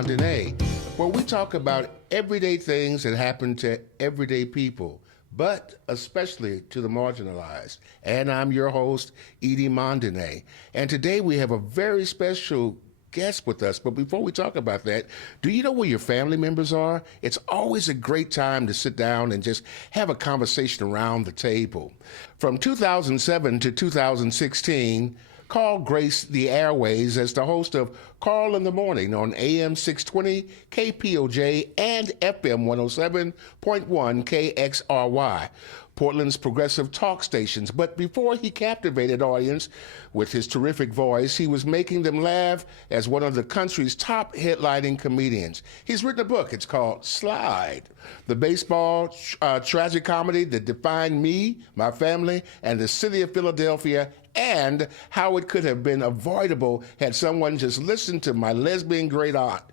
Mondainé, where we talk about everyday things that happen to everyday people, but especially to the marginalized. And I'm your host, Edie Mondainé. And today we have a very special guest with us. But before we talk about that, do you know where your family members are? It's always a great time to sit down and just have a conversation around the table. From 2007 to 2016, Carl graced the airways as the host of Carl in the Morning on AM 620, KPOJ, and FM 107.1 KXRY, Portland's progressive talk stations. But before he captivated audience with his terrific voice, he was making them laugh as one of the country's top headlining comedians. He's written a book. It's called Slide, the baseball tragic comedy that defined me, my family, and the city of Philadelphia, and how it could have been avoidable had someone just listened to my lesbian great aunt.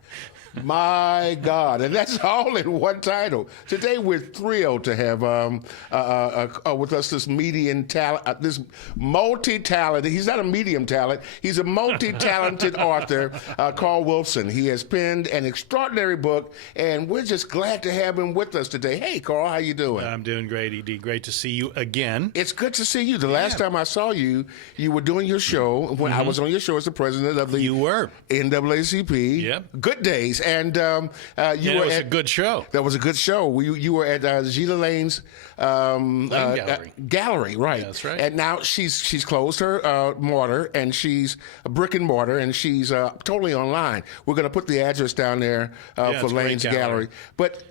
My God, and that's all in one title. Today we're thrilled to have with us this this multi-talented, he's not a medium talent, he's a multi-talented author, Carl Wolfson. He has penned an extraordinary book, and we're just glad to have him with us today. Hey, Carl, how you doing? I'm doing great, ED. Great to see you again. It's good to see you. The last time I saw you, you were doing your show. When I was on your show as the president of the NAACP. Yep. Good days. And you were a good show. That was a good show. You were at Gila Lane's gallery, right? Yeah, that's right. And now she's closed her mortar, and she's a brick and mortar, and she's totally online. We're going to put the address down there for Lane's gallery. But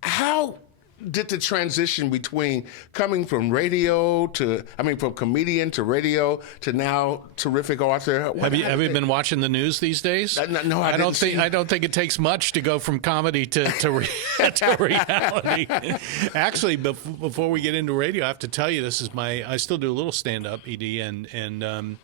how did the transition between coming from from comedian to radio to now terrific author? Have you been watching the news these days? No, I don't think it takes much to go from comedy to reality. Actually, before we get into radio, I have to tell you, I still do a little stand-up, ED, and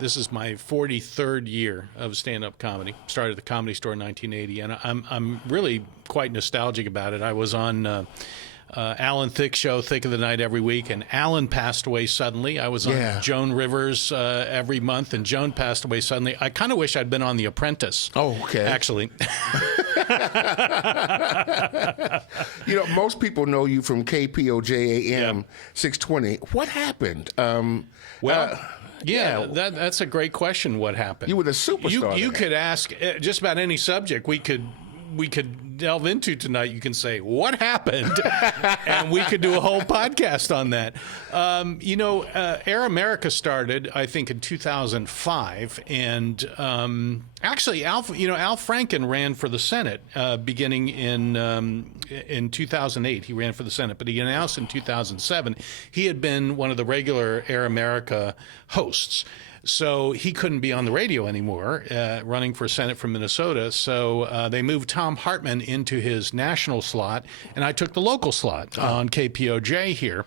this is my 43rd year of stand-up comedy. Started at the Comedy Store in 1980, and I'm really quite nostalgic about it. I was on Alan Thicke's show, Thick of the Night, every week, and Alan passed away suddenly. I was on Joan Rivers every month, and Joan passed away suddenly. I kind of wish I'd been on The Apprentice. Oh, okay. Actually. Most people know you from KPOJ AM 620. What happened? That's a great question. What happened? You were the superstar. You could ask just about any subject we could delve into tonight. You can say, what happened? And we could do a whole podcast on that. Air America started, I think, in 2005. And actually, Al Franken ran for the Senate beginning in 2008. He ran for the Senate, but he announced in 2007 he had been one of the regular Air America hosts. So he couldn't be on the radio anymore, running for Senate from Minnesota. So they moved Tom Hartman into his national slot, and I took the local slot on KPOJ here.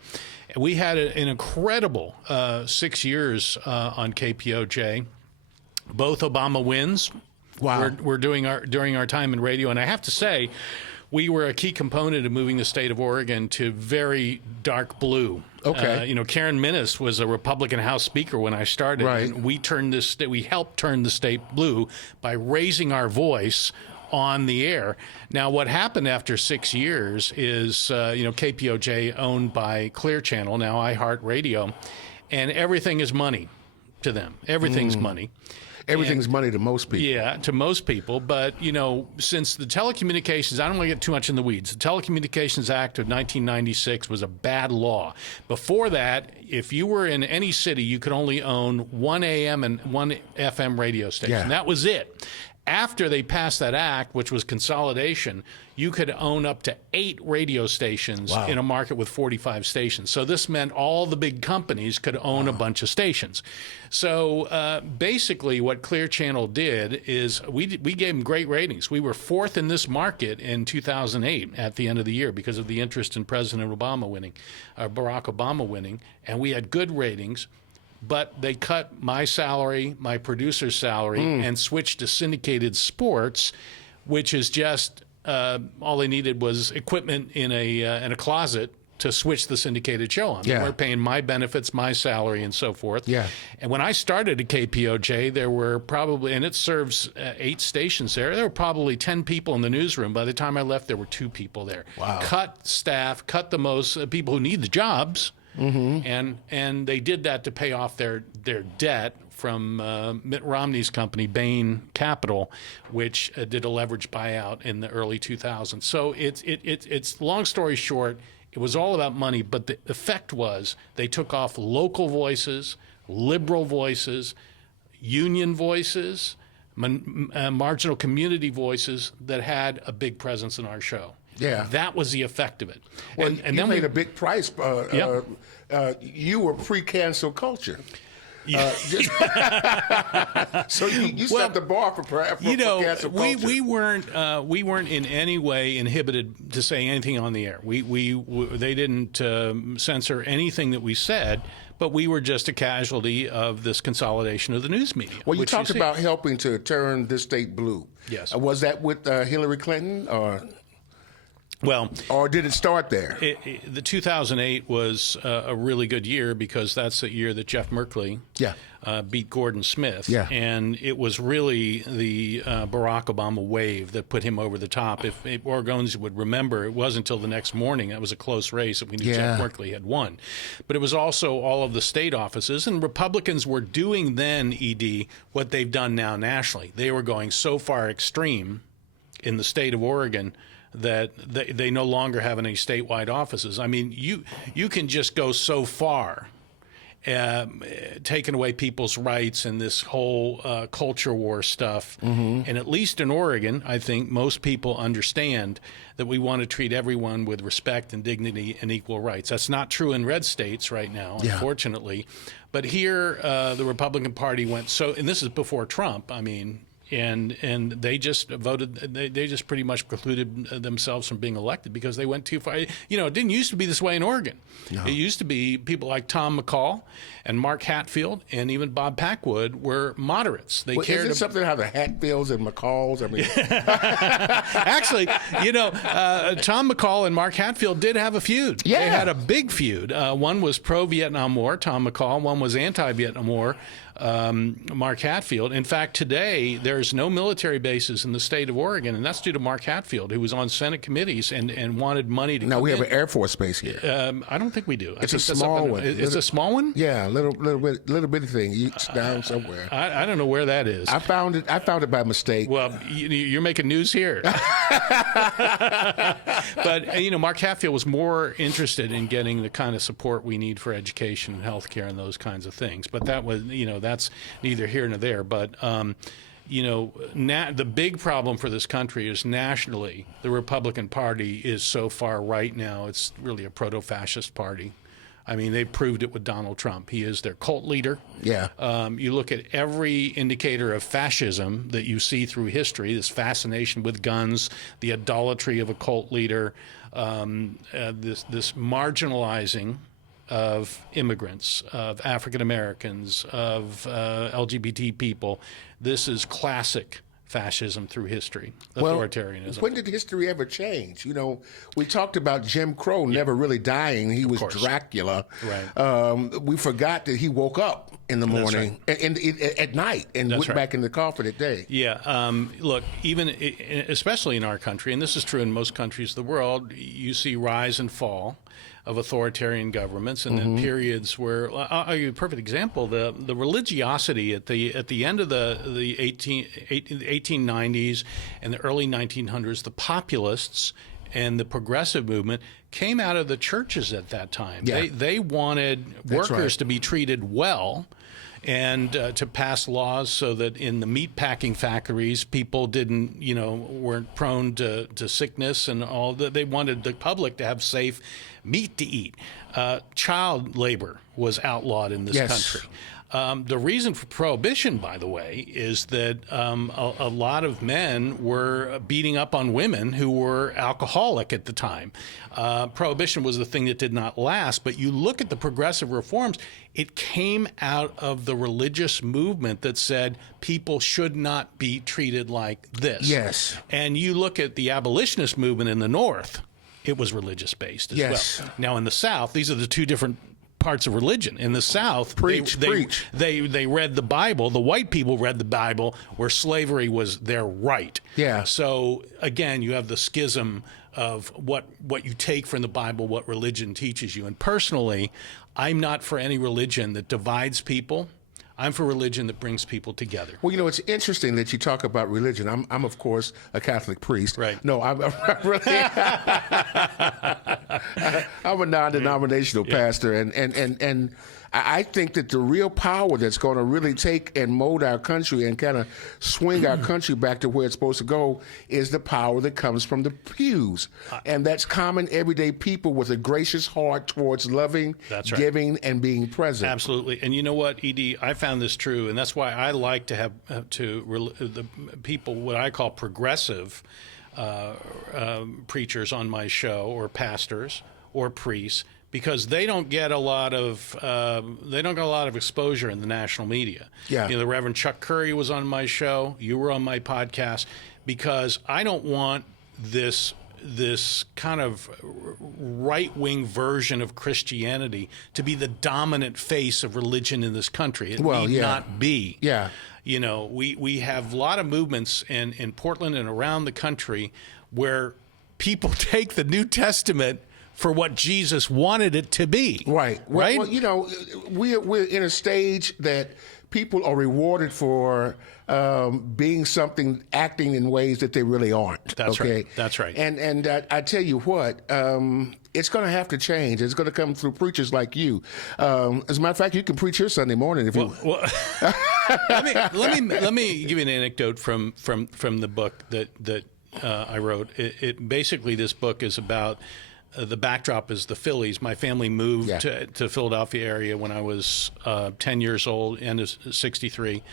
We had an incredible 6 years on KPOJ. Both Obama wins. Wow. We're during our time in radio, and I have to say, we were a key component of moving the state of Oregon to very dark blue. Okay. Karen Minnis was a Republican House Speaker when I started. Right. And we helped turn the state blue by raising our voice on the air. Now, what happened after 6 years is, KPOJ owned by Clear Channel, now iHeartRadio, and everything is money to them. Everything's money. Everything's money to most people. Yeah, to most people. But, since the telecommunications, I don't want to get too much in the weeds. The Telecommunications Act of 1996 was a bad law. Before that, if you were in any city, you could only own one AM and one FM radio station. Yeah. That was it. After they passed that act, which was consolidation, you could own up to 8 radio stations in a market with 45 stations. So this meant all the big companies could own a bunch of stations. So basically what Clear Channel did is we gave them great ratings. We were 4th in this market in 2008 at the end of the year because of the interest in President Obama winning, Barack Obama winning, and we had good ratings. But they cut my salary, my producer's salary, and switched to syndicated sports, which is just all they needed was equipment in a closet to switch the syndicated show on. Yeah. They were paying my benefits, my salary, and so forth. Yeah. And when I started at KPOJ, there were probably, and it serves 8 stations there were probably 10 people in the newsroom. By the time I left, there were 2 people there. Wow. Cut staff, cut the most people who need the jobs, and they did that to pay off their debt from Mitt Romney's company, Bain Capital, which did a leverage buyout in the early 2000s. So it's long story short, it was all about money, but the effect was they took off local voices, liberal voices, union voices, marginal community voices that had a big presence in our show. Yeah. That was the effect of it. Well, and you then paid a big price. Yep. You were pre-cancel culture. So you set the bar for cancel culture. we weren't in any way inhibited to say anything on the air. They didn't censor anything that we said, but we were just a casualty of this consolidation of the news media. Well, you talked about helping to turn this state blue. Yes. Was that with Hillary Clinton, or did it start there? The 2008 was a really good year because that's the year that Jeff Merkley beat Gordon Smith. Yeah. And it was really the Barack Obama wave that put him over the top. If Oregonians would remember, it wasn't until the next morning. That was a close race that we knew Jeff Merkley had won. But it was also all of the state offices. And Republicans were doing then, ED, what they've done now nationally. They were going so far extreme in the state of Oregon that they no longer have any statewide offices. I mean, you can just go so far, taking away people's rights and this whole culture war stuff. And at least in Oregon, I think most people understand that we want to treat everyone with respect and dignity and equal rights. That's not true in red states right now, unfortunately. But here, the Republican Party went and this is before Trump, I mean, and they just voted. They just pretty much precluded themselves from being elected because they went too far. You know, it didn't used to be this way in Oregon. No. It used to be people like Tom McCall and Mark Hatfield and even Bob Packwood were moderates. They cared. Is it something how the Hatfields and McCalls? I mean, actually, Tom McCall and Mark Hatfield did have a feud. Yeah. They had a big feud. One was pro-Vietnam War, Tom McCall. One was anti-Vietnam War, Mark Hatfield. In fact, today there's no military bases in the state of Oregon, and that's due to Mark Hatfield, who was on Senate committees and wanted money to. No, we have an Air Force base here. I don't think we do. It's a small one. It's a small one. Yeah, little bitty thing. It's down somewhere. I don't know where that is. I found it by mistake. Well, you're making news here. But Mark Hatfield was more interested in getting the kind of support we need for education and healthcare and those kinds of things. But that was, that's neither here nor there. But the big problem for this country is nationally, the Republican Party is so far right now. It's really a proto-fascist party. I mean, they proved it with Donald Trump. He is their cult leader. Yeah. You look at every indicator of fascism that you see through history, this fascination with guns, the idolatry of a cult leader, this marginalizing of immigrants, of African Americans, of LGBT people. This is classic fascism through history, authoritarianism. When did history ever change? We talked about Jim Crow never really dying. He was Dracula. Right. We forgot that he woke up in the morning and at night and went back in the coffin at day. Yeah. Look, especially in our country, and this is true in most countries of the world, you see rise and fall of authoritarian governments, and then periods where I'll give you a perfect example: the religiosity at the end of the 1890s and the early 1900s, the populists and the progressive movement came out of the churches at that time. Yeah. They wanted workers to be treated well, and to pass laws so that in the meat packing factories, people weren't prone to sickness and all that. They wanted the public to have safe meat to eat. Child labor was outlawed in this country. The reason for prohibition, by the way, is that a lot of men were beating up on women who were alcoholic at the time. Prohibition was the thing that did not last, but you look at the progressive reforms, it came out of the religious movement that said people should not be treated like this. Yes. And you look at the abolitionist movement in the North, it was religious based as Yes. well. Now in the South, these are the two different parts of religion. In the South, Preach. they read the Bible. The white people read the Bible, where slavery was their right. Yeah. So again, you have the schism of what you take from the Bible, what religion teaches you. And personally, I'm not for any religion that divides people. I'm for religion that brings people together. Well, you know, it's interesting that you talk about religion. I'm of course, a Catholic priest. Right. No, I'm really, I'm a non-denominational pastor, and I think that the real power that's going to really take and mold our country and kind of swing our country back to where it's supposed to go is the power that comes from the pews. And that's common, everyday people with a gracious heart towards loving, That's right. giving, and being present. Absolutely. And you know what, Edie, I found this true, and that's why I like to have the people, what I call progressive preachers on my show, or pastors or priests, because they don't get a lot of exposure in the national media. Yeah. You know, the Reverend Chuck Curry was on my show. You were on my podcast, because I don't want this kind of right-wing version of Christianity to be the dominant face of religion in this country. It need not be. Yeah. You know, we have a lot of movements in Portland and around the country where people take the New Testament for what Jesus wanted it to be. Right. Right? Well, you know, we're in a stage that people are rewarded for being something, acting in ways that they really aren't. That's okay? right. That's right. And I tell you what, it's going to have to change. It's going to come through preachers like you. As a matter of fact, you can preach here Sunday morning if you. Well, let me give you an anecdote from the book that I wrote. It basically, this book is about. The backdrop is the Phillies. My family moved to Philadelphia area when I was 10 years old, end of '63.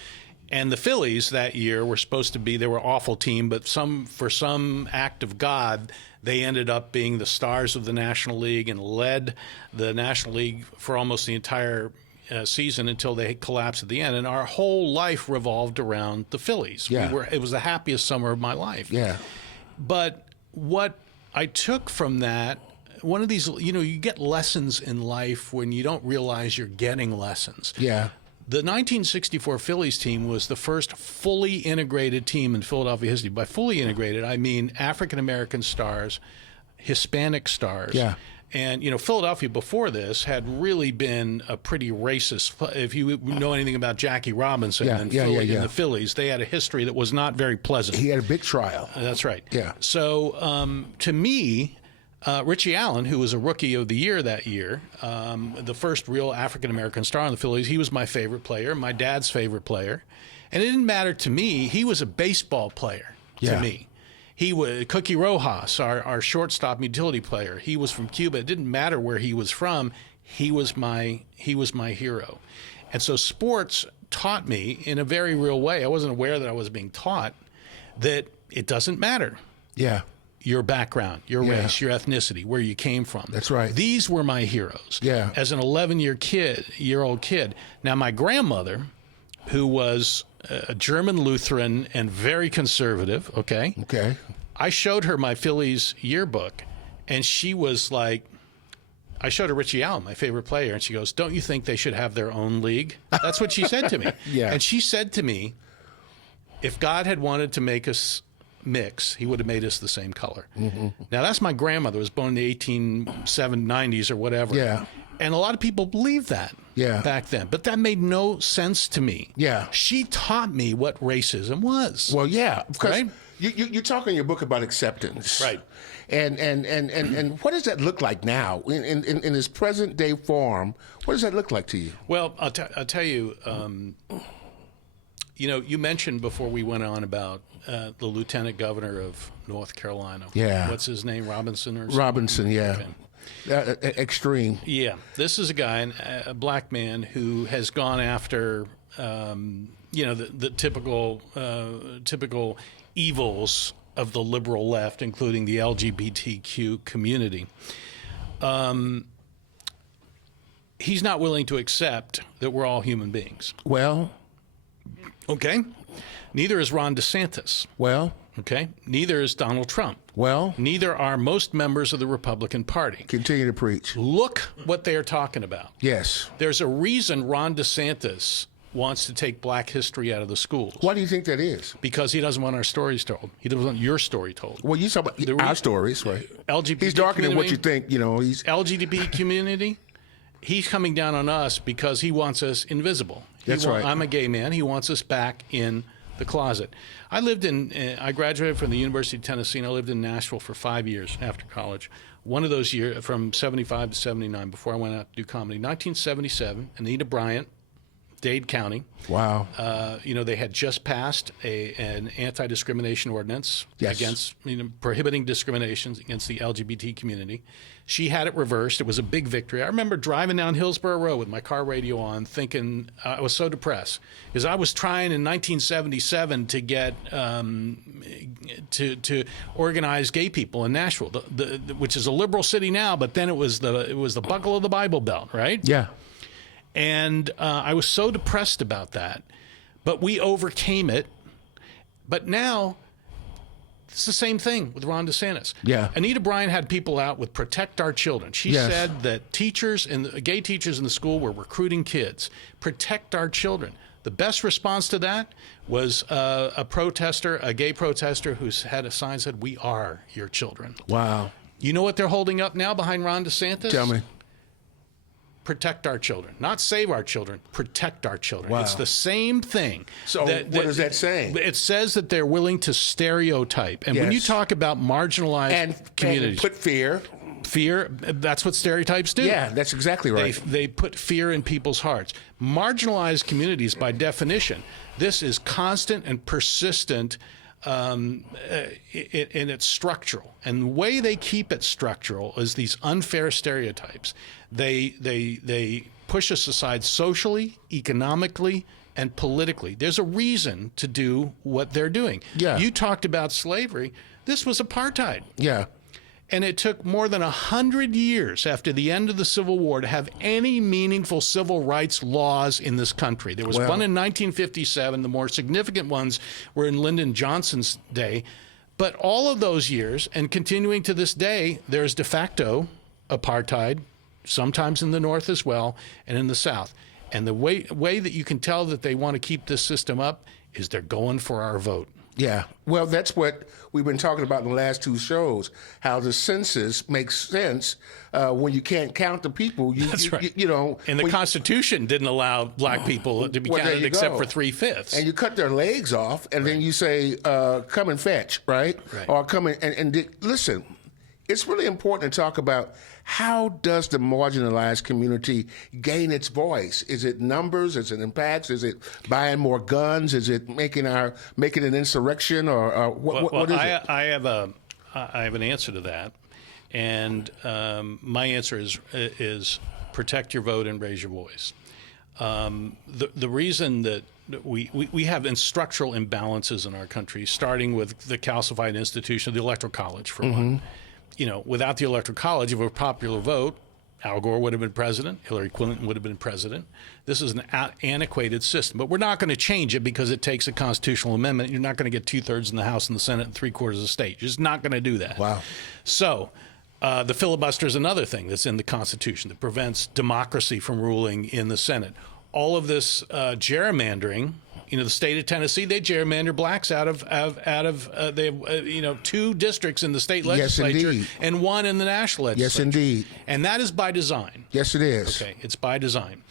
And the Phillies that year were supposed to be, they were an awful team, but for some act of God, they ended up being the stars of the National League and led the National League for almost the entire season until they collapsed at the end. And our whole life revolved around the Phillies. Yeah. It was the happiest summer of my life. Yeah. But what I took from that, one of these, you know, you get lessons in life when you don't realize you're getting lessons. Yeah. The 1964 Phillies team was the first fully integrated team in Philadelphia history. By fully integrated, I mean African-American stars, Hispanic stars. Yeah. And, you know, Philadelphia before this had really been a pretty racist. If you know anything about Jackie Robinson and the Phillies, they had a history that was not very pleasant. He had a big trial. That's right. Yeah. So to me, Richie Allen, who was a Rookie of the Year that year, the first real African-American star on the Phillies, he was my favorite player, my dad's favorite player. And it didn't matter to me. He was a baseball player to me. He was Cookie Rojas, our shortstop utility player. He was from Cuba. It didn't matter where he was from. He was my hero. And so sports taught me in a very real way. I wasn't aware that I was being taught that it doesn't matter. Yeah. Your background, your race, your ethnicity, where you came from. That's right. These were my heroes. Yeah. As an 11-year-old kid. Now, my grandmother, who was a German Lutheran and very conservative, okay? Okay. I showed her my Phillies yearbook, and she was like, I showed her Richie Allen, my favorite player, and she goes, "Don't you think they should have their own league?" That's what she said to me. Yeah. And she said to me, if God had wanted to make us mix, he would have made us the same color. Mm-hmm. Now, that's my grandmother, was born in the 1890s or whatever. Yeah. And a lot of people believed that back then. But that made no sense to me. Yeah. She taught me what racism was. Well, yeah. Because Right? you talk in your book about acceptance. Right. And what does that look like now in this present day form? What does that look like to you? Well, I'll tell you, you know, you mentioned before we went on about the lieutenant governor of North Carolina. Yeah. What's his name? Robinson or something? Robinson, yeah. Okay. Extreme. Yeah. This is a guy, a black man, who has gone after, you know, the typical evils of the liberal left, including the LGBTQ community. He's not willing to accept that we're all human beings. Well. Okay. Neither is Ron DeSantis. Well. Okay. Neither is Donald Trump. Well, Neither are most members of the Republican Party. continue to preach. Look what they are talking about. Yes. There's a reason Ron DeSantis wants to take black history out of the schools. Why do you think that is? Because he doesn't want our stories told. He doesn't want your story told. Well, you talk about our stories, right? LGBT He's darker than what you community, think. You know, he's LGBT community, he's coming down on us because he wants us invisible. That's right. I'm a gay man. He wants us back in the closet. I graduated from the University of Tennessee, and I lived in Nashville for 5 years after college. One of those years, from 75 to 79, before I went out to do comedy. 1977, Anita Bryant, Dade County. wow. They had just passed an anti-discrimination ordinance Yes. against prohibiting discriminations against the LGBT community. She had it reversed. It was a big victory. I remember driving down Hillsborough Road with my car radio on, thinking I was so depressed because I was trying in 1977 to get to organize gay people in Nashville, which is a liberal city now, but then it was the buckle of the Bible Belt, right? Yeah. And I was so depressed about that. But we overcame it. But now, it's the same thing with Ron DeSantis. Yeah. Anita Bryant had people out with Protect Our Children. She Yes. said that gay teachers in the school were recruiting kids. Protect our children. The best response to that was a gay protester who had a sign that said, "We are your children." Wow. You know what they're holding up now behind Ron DeSantis? Tell me. Protect our children, not save our children, protect our children. Wow. It's the same thing. So what is that saying? It says that they're willing to stereotype. And when you Yes. talk about marginalized And communities, put fear. that's what stereotypes do. Yeah, that's exactly right. They put fear in people's hearts. Marginalized communities, by definition, this is constant and persistent, and it's structural. And the way they keep it structural is these unfair stereotypes. They push us aside socially, economically, and politically. There's a reason to do what they're doing. Yeah. You talked about slavery. This was apartheid. Yeah. And it took more than 100 years after the end of the Civil War to have any meaningful civil rights laws in this country. There was one in 1957. The more significant ones were in Lyndon Johnson's day. But all of those years, and continuing to this day, there's de facto apartheid, sometimes in the North as well, and in the South. And the way that you can tell that they want to keep this system up is they're going for our vote. Yeah. Well, that's what we've been talking about in the last two shows, how the census makes sense when you can't count the people. That's right. And the when- Constitution didn't allow black people to be Well, there counted you except go. for 3/5. and you cut their legs off, and then you say, come and fetch, right? Right. Or come in listen, it's really important to talk about how does the marginalized community gain its voice? Is it numbers? Is it impacts? Is it buying more guns? Is it making an insurrection? Or what is it? I have an answer to that, and my answer is protect your vote and raise your voice. The reason that we have structural imbalances in our country, starting with the calcified institution of the Electoral College, for one. Without the Electoral College, if it were a popular vote, Al Gore would have been president, Hillary Clinton would have been president. This is an antiquated system, but we're not going to change it because it takes a constitutional amendment. You're not going to get 2/3 in the House and the Senate and 3/4 of the state. You're just not going to do that. Wow. So the filibuster is another thing that's in the Constitution that prevents democracy from ruling in the Senate. All of this gerrymandering. The state of Tennessee, they gerrymander blacks out of they have 2 districts in the state legislature indeed. and 1 in the national legislature. Yes, indeed. And that is by design. Yes, it is. Okay, it's by design.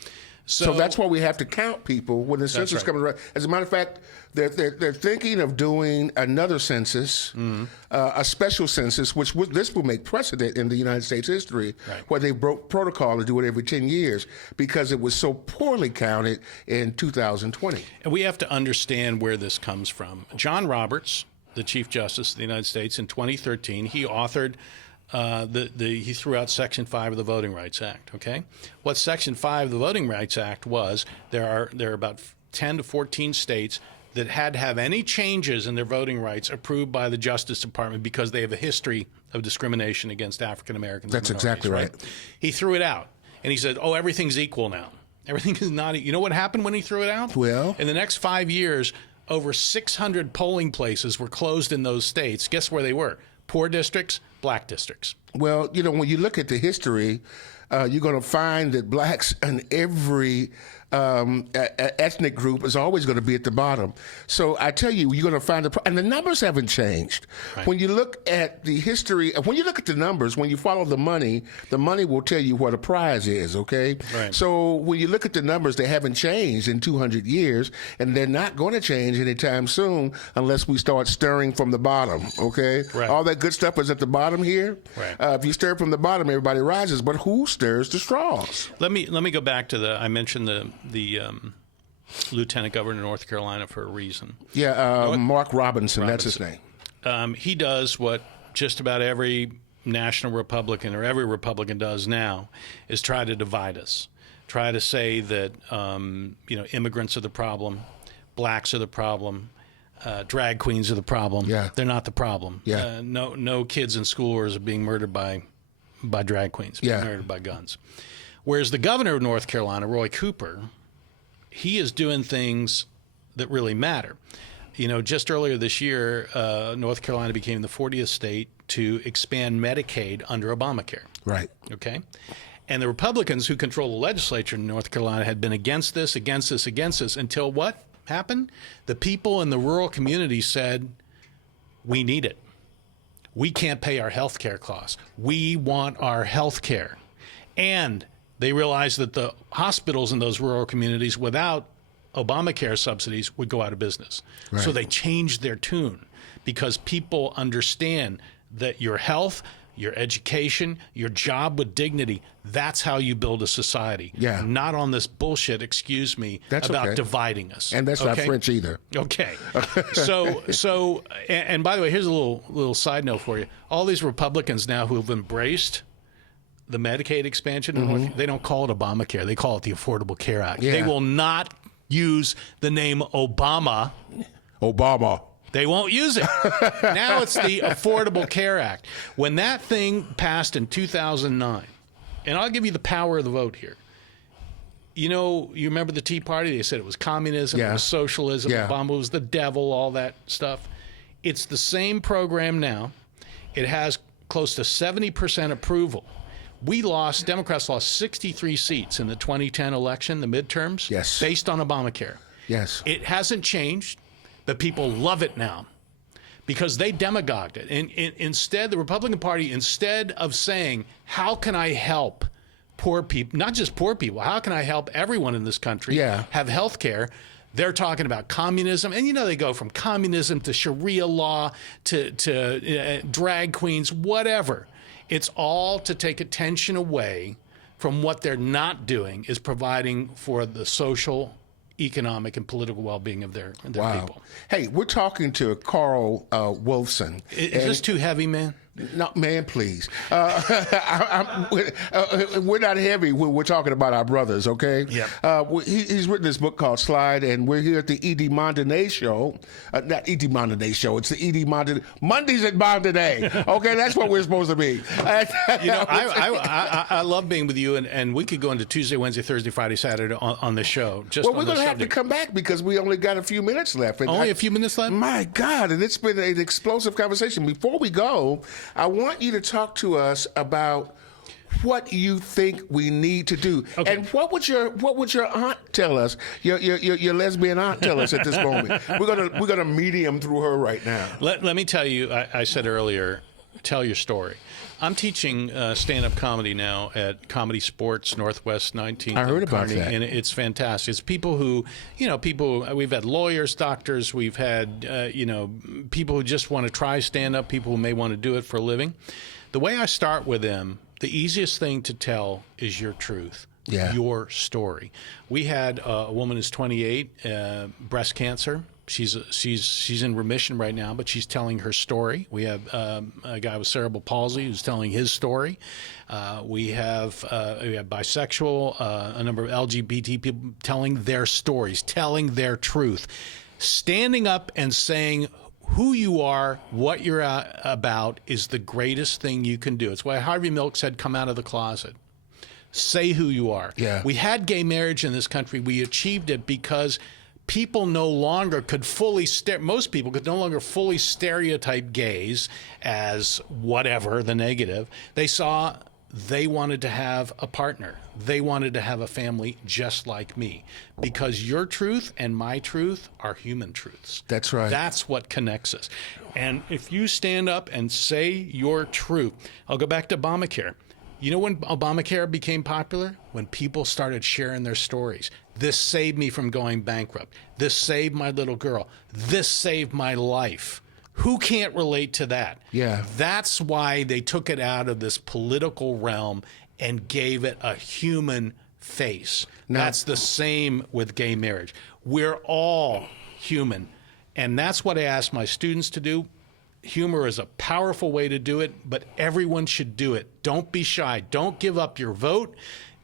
So that's why we have to count people when the census right. comes around. As a matter of fact, they're thinking of doing another census, a special census, which this will make precedent in the United States history, Right. where they broke protocol to do it every 10 years because it was so poorly counted in 2020. And we have to understand where this comes from. John Roberts, the Chief Justice of the United States, in 2013, he authored he threw out Section 5 of the Voting Rights Act. Okay, what Section 5 of the Voting Rights Act was, there are about 10 to 14 states that had to have any changes in their voting rights approved by the Justice Department because they have a history of discrimination against African Americans. That's and minorities, exactly right. He threw it out, and he said, "Oh, everything's equal now. Everything is not." You know what happened when he threw it out? Well, in the next 5 years, over 600 polling places were closed in those states. Guess where they were? Poor districts, black districts. Well, when you look at the history, you're going to find that blacks in every ethnic group is always going to be at the bottom. So I tell you, you're going to find and the numbers haven't changed. Right. When you look at the history, when you look at the numbers, when you follow the money will tell you what a prize is, okay? Right. So when you look at the numbers, they haven't changed in 200 years, and they're not going to change anytime soon unless we start stirring from the bottom, okay? Right. All that good stuff is at the bottom here. Right. If you stir from the bottom, everybody rises, but who stirs the straws? Let me go back to I mentioned the Lieutenant Governor of North Carolina for a reason. Yeah, Mark Robinson, that's his name. He does what just about every national Republican or every Republican does now, is try to divide us. Try to say that immigrants are the problem, blacks are the problem, drag queens are the problem. Yeah. They're not the problem. Yeah. No kids in school are being murdered by drag queens, being murdered by guns. Whereas the governor of North Carolina, Roy Cooper, he is doing things that really matter. Just earlier this year, North Carolina became the 40th state to expand Medicaid under Obamacare. Right. Okay? And the Republicans who control the legislature in North Carolina had been against this until what happened? The people in the rural communities said, we need it. We can't pay our health care costs. We want our health care. And they realized that the hospitals in those rural communities without Obamacare subsidies would go out of business. Right. So they changed their tune because people understand that your health, your education, your job with dignity, that's how you build a society. Yeah. Not on this bullshit, That's about okay. dividing us. And that's not French either. Okay. So, and by the way, here's a little side note for you. All these Republicans now who have embraced the Medicaid expansion, Mm-hmm. they don't call it Obamacare. They call it the Affordable Care Act. Yeah. They will not use the name Obama. They won't use it. Now it's the Affordable Care Act. When that thing passed in 2009, and I'll give you the power of the vote here. You remember the Tea Party? They said it was communism, it was socialism, Obama was the devil, all that stuff. It's the same program now. It has close to 70% approval. Democrats lost 63 seats in the 2010 election, the midterms, based on Obamacare. Yes. It hasn't changed, but people love it now because they demagogued it. And instead, the Republican Party, instead of saying, how can I help poor people, not just poor people, how can I help everyone in this country have health care? They're talking about communism. And, they go from communism to Sharia law to drag queens, whatever. It's all to take attention away from what they're not doing, is providing for the social, economic, and political well-being of their people. Hey, we're talking to Carl Wolfson. Is this too heavy, man? No, man, please. We're not heavy when we're talking about our brothers, okay? Yeah. He's written this book called Slide, and we're here at the E.D. Mondainé show. Not E.D. Mondainé show. It's the E.D. Mondainé. Mondays at Mondainé. Okay, that's what we're supposed to be. I love being with you, and we could go into Tuesday, Wednesday, Thursday, Friday, Saturday on the show. We're going to have to come back because we only got a few minutes left. Only a few minutes left? My God, and it's been an explosive conversation. Before we go, I want you to talk to us about what you think we need to do, and what would your aunt tell us? Your lesbian aunt tell us at this moment. We're gonna medium through her right now. Let me tell you. I said earlier, tell your story. I'm teaching stand-up comedy now at Comedy Sports Northwest 19th. I heard about that, and it's fantastic. It's people who, we've had lawyers, doctors, we've had, people who just want to try stand-up, people who may want to do it for a living. The way I start with them, the easiest thing to tell is your truth. Your story. We had a woman who's 28, breast cancer. She's in remission right now, but she's telling her story. We have a guy with cerebral palsy who's telling his story. We have bisexual, a number of LGBT people telling their stories, telling their truth, standing up and saying who you are, what you're about is the greatest thing you can do. It's why Harvey Milk said, "Come out of the closet." Say who you are. Yeah. We had gay marriage in this country. We achieved it because people no longer could most people could no longer fully stereotype gays as whatever, the negative. They wanted to have a partner. They wanted to have a family just like me, because your truth and my truth are human truths. That's right. That's what connects us. And if you stand up and say your truth, I'll go back to Obamacare. You know when Obamacare became popular? When people started sharing their stories. This saved me from going bankrupt. This saved my little girl. This saved my life. Who can't relate to that? Yeah. That's why they took it out of this political realm and gave it a human face. Now, that's the same with gay marriage. We're all human. And that's what I ask my students to do. Humor is a powerful way to do it, but everyone should do it. Don't be shy. Don't give up your vote.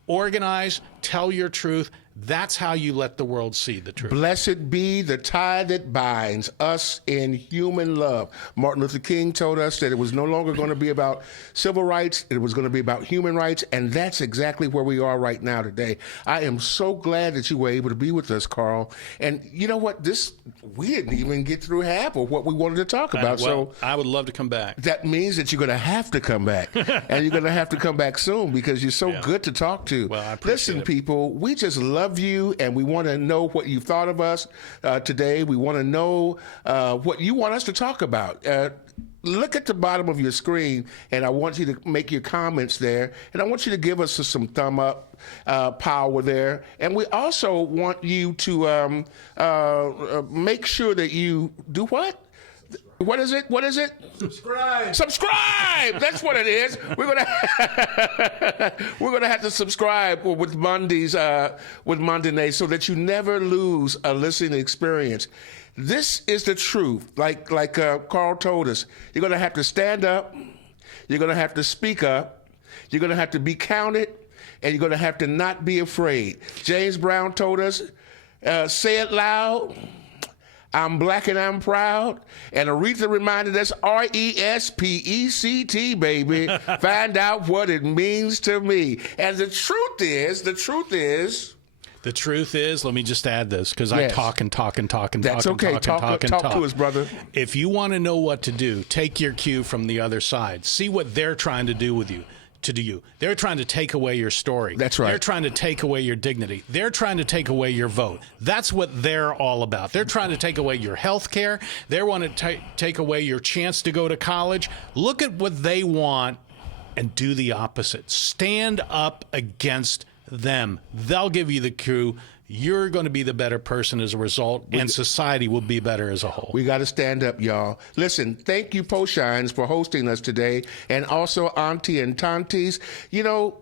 Organize. Tell your truth. That's how you let the world see the truth. Blessed be the tie that binds us in human love. Martin Luther King told us that it was no longer going to be about civil rights. It was going to be about human rights. And that's exactly where we are right now today. I am so glad that you were able to be with us, Carl. And you know what? We didn't even get through half of what we wanted to talk about. So I would love to come back. That means that you're going to have to come back. And you're going to have to come back soon, because you're so good to talk to. Well, I appreciate Listen, it. people, we just love you, and we want to know what you thought of us today. We want to know what you want us to talk about. Look at the bottom of your screen, and I want you to make your comments there, and I want you to give us some thumb up power there. And we also want you to make sure that you do what? What is it? Subscribe. Subscribe. That's what it is. We're gonna have to subscribe with Mondays with Mondainé, so that you never lose a listening experience. This is the truth. Like Carl told us, you're gonna have to stand up. You're gonna have to speak up. You're gonna have to be counted, and you're gonna have to not be afraid. James Brown told us, say it loud. I'm black and I'm proud. And Aretha reminded us, RESPECT, baby. Find out what it means to me. And the truth is, let me just add this, because I talk and talk and talk and that's talk okay. and talk and talk and talk. To us, brother. If you want to know what to do, take your cue from the other side. See what they're trying to do with you. They're trying to take away your story. That's right. They're trying to take away your dignity. They're trying to take away your vote. That's what they're all about. They're trying to take away your health care. They want to take away your chance to go to college. Look at what they want and do the opposite. Stand up against them. They'll give you the cue. You're going to be the better person as a result, and society will be better as a whole. We got to stand up, y'all. Listen, thank you, Poshines, for hosting us today, and also Auntie and Tantis. You know,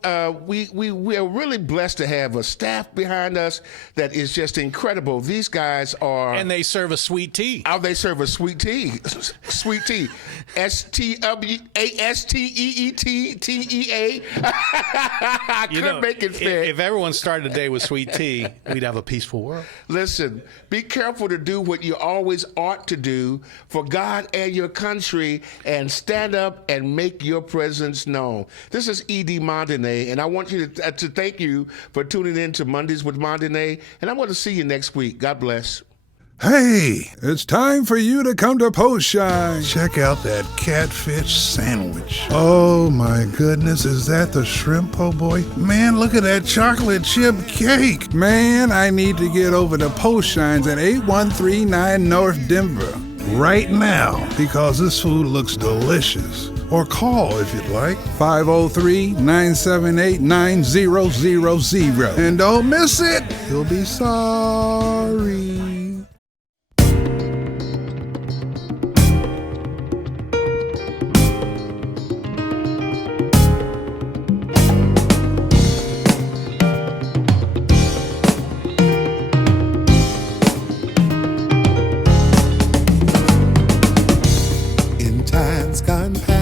we are really blessed to have a staff behind us that is just incredible. These guys are... And they serve a sweet tea. Oh, they serve a sweet tea. Sweet tea. STWASTEETTEA. I couldn't make it fit. If everyone started a day with sweet tea, we'd have a peaceful world. Listen, be careful to do what you always ought to do for God and your country, and stand up and make your presence known. This is E.D. Mondainé, and I want you to thank you for tuning in to Mondays with Mondainé, and I want to see you next week. God bless. Hey, it's time for you to come to Post Shine. Check out that catfish sandwich. Oh my goodness, is that the shrimp po' boy? Man, look at that chocolate chip cake. Man, I need to get over to Post Shines at 8139 North Denver right now, because this food looks delicious. Or call if you'd like, 503-978-9000. And don't miss it, you'll be sorry. Gone past.